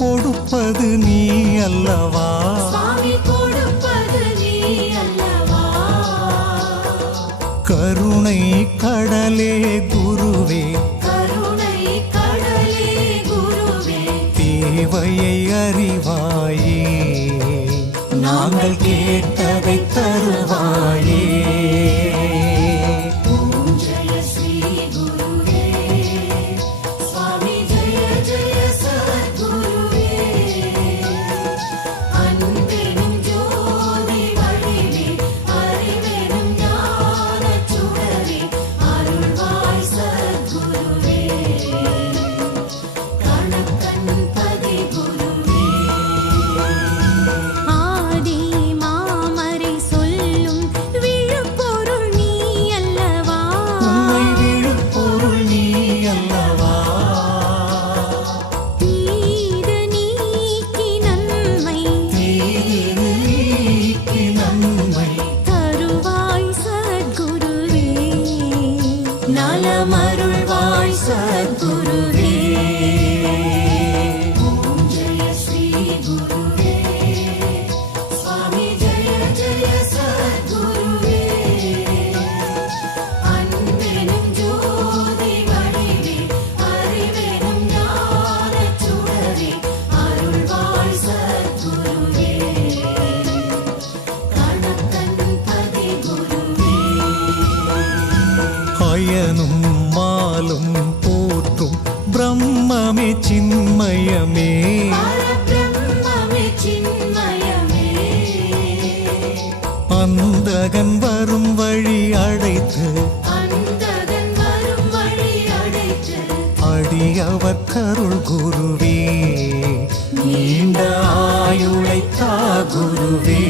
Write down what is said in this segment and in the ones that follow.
கொடுப்பது நீ அல்லவா, கருணை கடலே குருவே, தேவையை அறிவாயே, நாங்கள் கேட்டதை தருவாயே. நலமருள்வாய் சத்குருவே. ஓம் ஜெய ஸ்ரீ குருவே, சுவாமி ஜெய ஜெய சத்குருவே. அன்பெனும் ஜோதி வடிவே, அறிவெனும் ஞானச் சுடரே, அருள்வாய் சத்குருவே. கணக்கன் பதி குருவே. அயனும் மாலும் போற்றும் பிரம்மமே சின்மயமே, அந்தகன் வரும் வழி அடைத்து அடியவர் கருள் குருவே, நீண்ட ஆயுளை தா குருவே.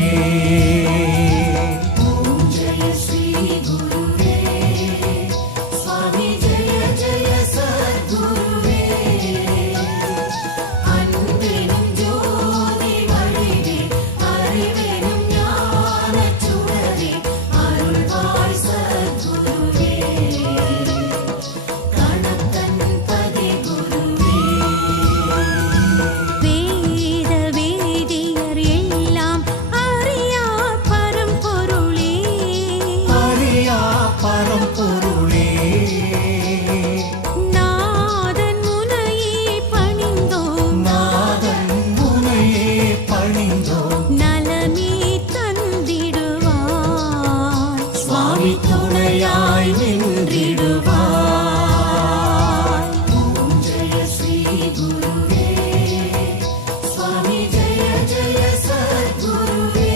துணையாய் நின்றிடுவாய். ஓம் ஜெய ஸ்ரீ குருவே, சுவாமி ஜெய ஜெய சத்குருவே.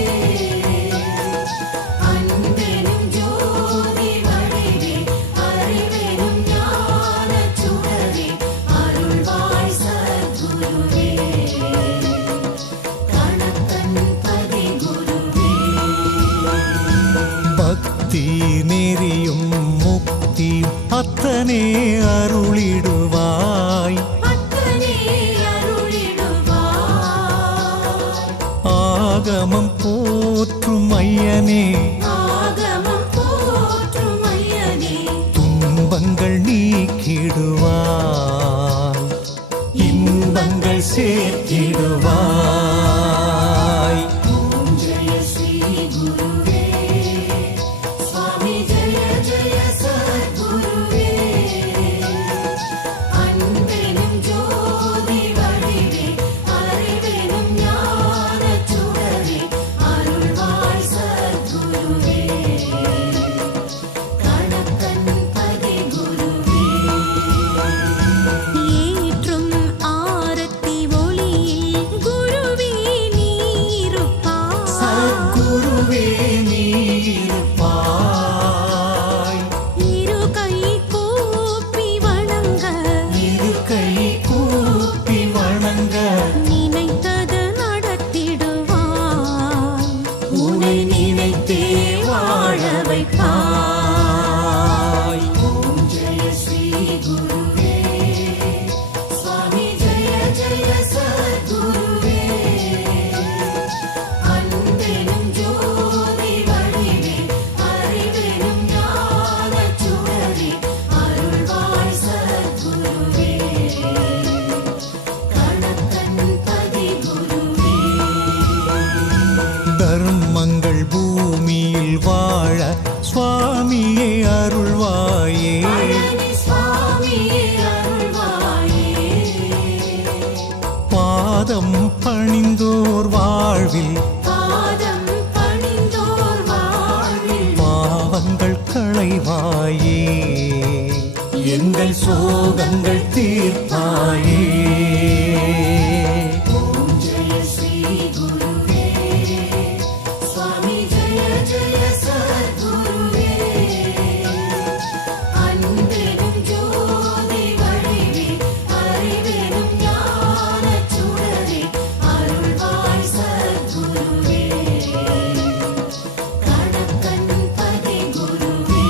அன்பெனும் ஜோதி வடிவே, அறிவெனும் ஞானச் சுடரே, அருள்வாய் சத்குருவே. கணக்கன் பதி குருவே. பக்தி நெறியும் முக்தி அத்தனே அருளிடுவாய், ஆகமம் போற்றும் ஐயனே, துன்பங்கள் நீக்கிடுவாய், இன்பங்கள் சேர்த்திடுவாய். ஓம் ஜெய ஸ்ரீ குருவே, சுவாமி ஜெய ஜெய சத்குருவே. அன்பெனும் ஜோதி வடிவே, அறிவெனும் ஞானச் சுடரே, அருள்வாய் சத்குருவே. தாயே எங்கள் சோகங்கள் தீர்ப்பாயே ஓம் ஜெய ஸ்ரீ குருவே சுவாமி ஜெய ஜெய சத்குருவே அன்பெனும் ஜோதி வடிவே அறிவெனும் ஞானச் சுடரே அருள்வாய் சத்குருவே கணக்கன் பதி குருவே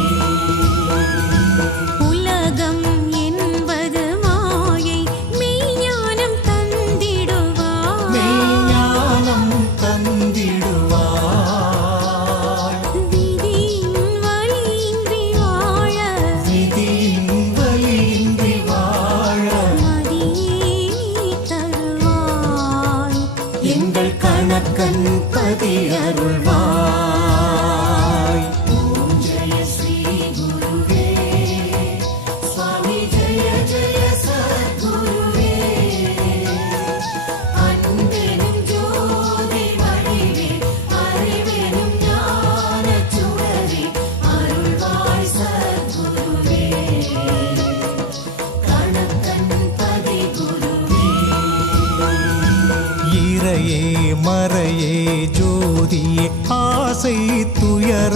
உலகம் என்பது மாயை மெய்ஞானம் தந்திடுவாய் மெய்ஞானம் தந்திடுவாய் விதியின் வழியின்றி வாழ விதியின் வலியின்றி வாழ மதியே நீ தருவாய் எங்கள் கணக்கன் பதி அருள்வாய் ஓம் ஜெய ஸ்ரீ குருவே சுவாமி ஜெய ஜெய சத்குருவே அன்பெனும் ஜோதி வடிவே அறிவெனும் ஞானச் சுடரே அருள்வாய் சத்குருவே கணக்கன் பதி குருவே இறையே மறையே ஜோதியே ஆசை துயர